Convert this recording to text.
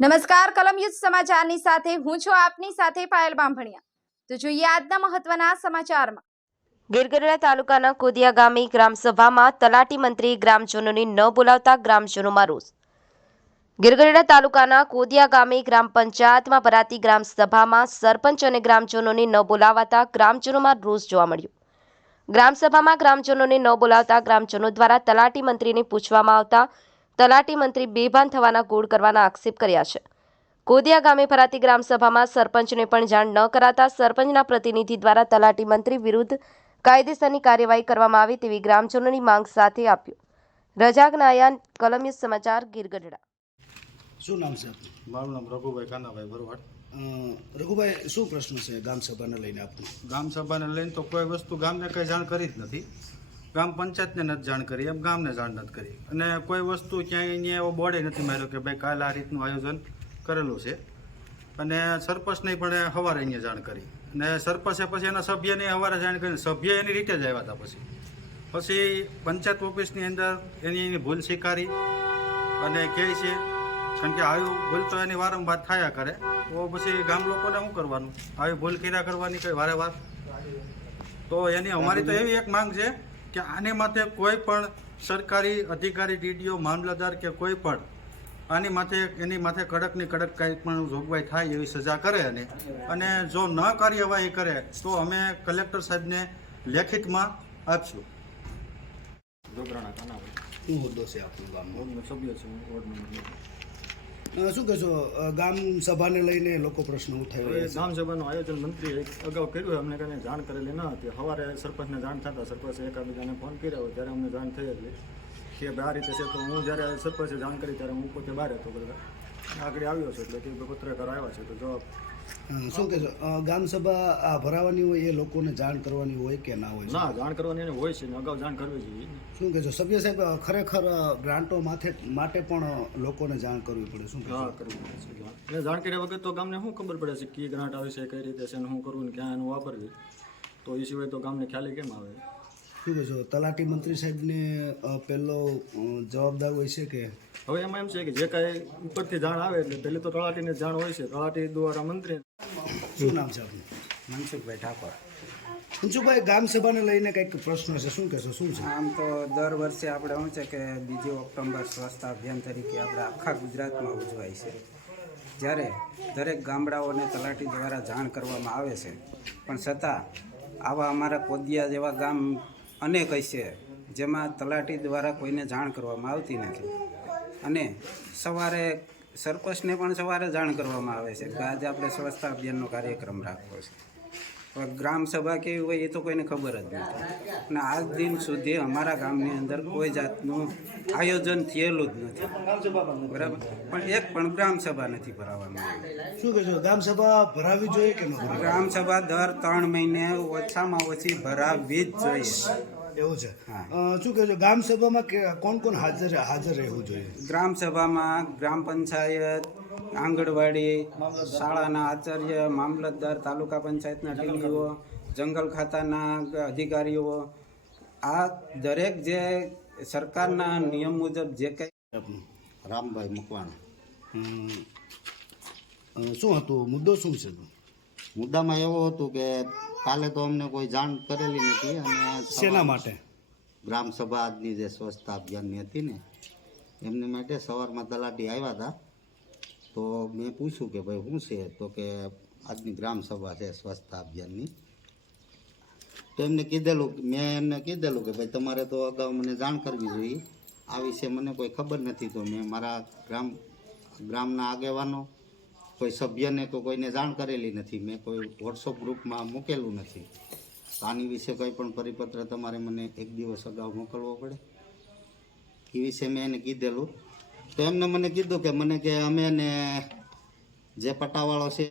નમસ્કાર કલમ યુદ્ધ સમાચારની સાથે હું છું આપની સાથે પાયલ બામભણિયા। તો જોઈએ આજના મહત્વના સમાચારમાં। ગીરગઢડા તાલુકાના કોદિયા ગામે ગ્રામસભામાં તલાટી મંત્રી ગ્રામજનોને ન બોલાવતા ગ્રામજનોમાં રોષ। ગીરગઢડા તાલુકાના કોદિયા ગામે ગ્રામ પંચાયતમાં ભરાતી ગ્રામસભામાં સરપંચ અને ગ્રામજનોને ન બોલાવાતા ગ્રામજનોમાં રોષ જોવા મળ્યો। ગ્રામસભામાં ગ્રામજનોને ન બોલાવતા ગ્રામજનો દ્વારા તલાટી મંત્રીને પૂછવામાં આવતા તલાટી મંત્રી બેભાન થવાના ગોળ કરવાના આક્ષેપ કર્યા છે। કોદિયા ગામે ભરાતી ગ્રામસભામાં સરપંચને પણ જાણ ન કરાતા સરપંચના પ્રતિનિધિ દ્વારા તલાટી મંત્રી વિરુદ્ધ કાયદેસરની કાર્યવાહી કરવામાં આવે તેવી ગ્રામજનોની માંગ સાથે આપ્યો। રજાક નાયન, કલમ યુદ્ધ સમાચાર, ગીરગઢડા। શું નામ છે આપનું? મારું નામ રઘુભાઈ કાનાભાઈ ભરવાડ। રઘુભાઈ, શું પ્રશ્ન છે ગામ સભાને લઈને આપનું? ગામ સભાને લઈને તો કોઈ વસ્તુ ગામને કંઈ જાણ કરી જ નથી। ગ્રામ પંચાયતને નથી જાણ કરી, એમ ગામને જાણ નથી કરી, અને કોઈ વસ્તુ ક્યાંય અહીંયા એવો બોર્ડે નથી માર્યો કે ભાઈ કાલે આ રીતનું આયોજન કરેલું છે। અને સરપંચને પણ સવારે અહીંયા જાણ કરી, અને સરપંચે પછી એના સભ્યને સવારે જાણ કરીને સભ્ય એની રીતે જ આવ્યા હતા। પછી પંચાયત ઓફિસની અંદર એની ભૂલ સ્વીકારી અને કહે છે, કારણ કે આવી ભૂલ તો એની વારંવાર થયા કરે, તો પછી ગામ લોકોને શું કરવાનું? આવી ભૂલ કર્યા કરવાની કંઈ વારે? તો એની અમારી તો એવી એક માંગ છે કે આની માથે કોઈ પણ સરકારી અધિકારી, ડીડીઓ, મામલતદાર કે કોઈ પણ આની માથે એની માથે કડકની કડક કંઈ પણ જોગવાઈ થાય એવી સજા કરે, અને જો ન કાર્યવાહી કરે તો અમે કલેક્ટર સાહેબને લેખિતમાં આપશું। શું હોદ્દો છે આપણું ગામનો? સભ્ય છે, વોર્ડ નંબર। શું કહેશો, ગામ સભાને લઈને લોકો પ્રશ્ન ઉઠાવ્યો? ગ્રામ સભાનું આયોજન મંત્રીએ અગાઉ કર્યું, અમને કંઈ જાણ કરેલી ન હતી। સવારે સરપંચને જાણ થતાં સરપંચે એકાબીજાને ફોન કર્યા હોય ત્યારે અમને જાણ થઈ હતી કે આ રીતે છે। તો હું જ્યારે સરપંચે જાણ કરી ત્યારે હું પોતે બહાર હતો, આગળ આવ્યો છું, એટલે કે પત્રકાર આવ્યા છે તો જવાબ। શું કહેશો, ગામ સભા ભરાવાની હોય એ લોકોને જાણ કરવાની હોય કે ના હોય? ના, જાણ કરવાની એને હોય છે ને અગાઉ જાણ કરવી જોઈએ। શું કહેશો, સભ્ય સાહેબ, ખરેખર ગ્રાન્ટો માટે પણ લોકોને જાણ કરવી પડે? શું હા, કહેશો? કરવી પડે છે। એટલે જાણ કર્યા વગર તો ગામને શું ખબર પડે છે કે ગ્રાન્ટ આવે છે, કઈ રીતે છે, શું કરવું ને ક્યાં એનું વાપરવી? તો એ સિવાય તો ગામને ખ્યાલ કેમ આવે? શું કહેશો, તલાટી મંત્રી સાહેબને પહેલો જવાબદાર હોય છે કે? હવે એમાં એમ છે કે જે કાંઈ ઉપરથી જાણ આવે એટલે પહેલી તો તલાટીને જાણ હોય છે, તલાટી દ્વારા મંત્રી। શું નામ છે આપનું? મનસુખભાઈ ઠાકોર। મનસુખભાઈ, ગામ સભાને લઈને કંઈક પ્રશ્ન છે, શું કહેશો, શું છે? આમ તો દર વર્ષે આપણે શું છે કે 2 ઓક્ટોબર સ્વચ્છતા અભિયાન તરીકે આપણે આખા ગુજરાતમાં ઉજવાય છે, જ્યારે દરેક ગામડાઓને તલાટી દ્વારા જાણ કરવામાં આવે છે, પણ છતાં આવા અમારા કોદિયા જેવા ગામ અનેક છે જેમાં તલાટી દ્વારા કોઈને જાણ કરવામાં આવતી નથી, અને સવારે સરપંચને પણ સવારે જાણ કરવામાં આવે છે કે આજે આપણે સ્વચ્છતા અભિયાનનો કાર્યક્રમ રાખવો છે, પણ ગ્રામ સભા કેવી હોય એ તો કોઈને ખબર જ નથી, અને આજ દિન સુધી અમારા ગામની અંદર કોઈ જાતનું આયોજન થયેલું જ નથી, બરાબર, પણ એક પણ ગ્રામ સભા નથી ભરાવામાં આવી। શું કહેશો, ગામ સભા ભરાવી જોઈએ કે ન ભરાવી? ગ્રામ સભા દર 3 મહિને ઓછામાં ઓછી ભરાવવી જ જોઈએ। એવું છે? હા। શું કહેશો, ગામ સભામાં કોણ કોણ હાજર રહેવું જોઈએ? ગ્રામ સભામાં ગ્રામ પંચાયત, આંગણવાડી, શાળાના આચાર્ય, મામલતદાર, તાલુકા પંચાયતના ટીડીઓ, જંગલ ખાતાના અધિકારીઓ, આ દરેક જે સરકારના નિયમ મુજબ જે કંઈ। રામભાઈ મકવાણા। શું હતું મુદ્દો, શું છે? મુદ્દામાં એવું હતું કે કાલે તો અમને કોઈ જાણ કરેલી નથી, અને શેના માટે? ગ્રામ સભા આજની જે સ્વચ્છતા અભિયાનની હતી ને એમને માટે સવારમાં તલાટી આવ્યા હતા, તો મેં પૂછ્યું કે ભાઈ શું છે, તો કે આજની ગ્રામ સભા છે સ્વચ્છતા અભિયાનની। તો એમને કીધેલું, મેં એમને કીધેલું કે ભાઈ તમારે તો અગાઉ મને જાણ કરવી જોઈએ, આ વિશે મને કોઈ ખબર નથી, તો મેં મારા ગ્રામના આગેવાનો, કોઈ સભ્યને કે કોઈને જાણ કરેલી નથી, મેં કોઈ વોટ્સઅપ ગ્રુપમાં મૂકેલું નથી, તો આની વિશે કંઈ પણ પરિપત્ર તમારે મને 1 દિવસ અગાઉ મોકલવો પડે, એ વિશે મેં એને કીધેલું। તો એમને મને કીધું કે અમે ને જે પટ્ટાવાળો છે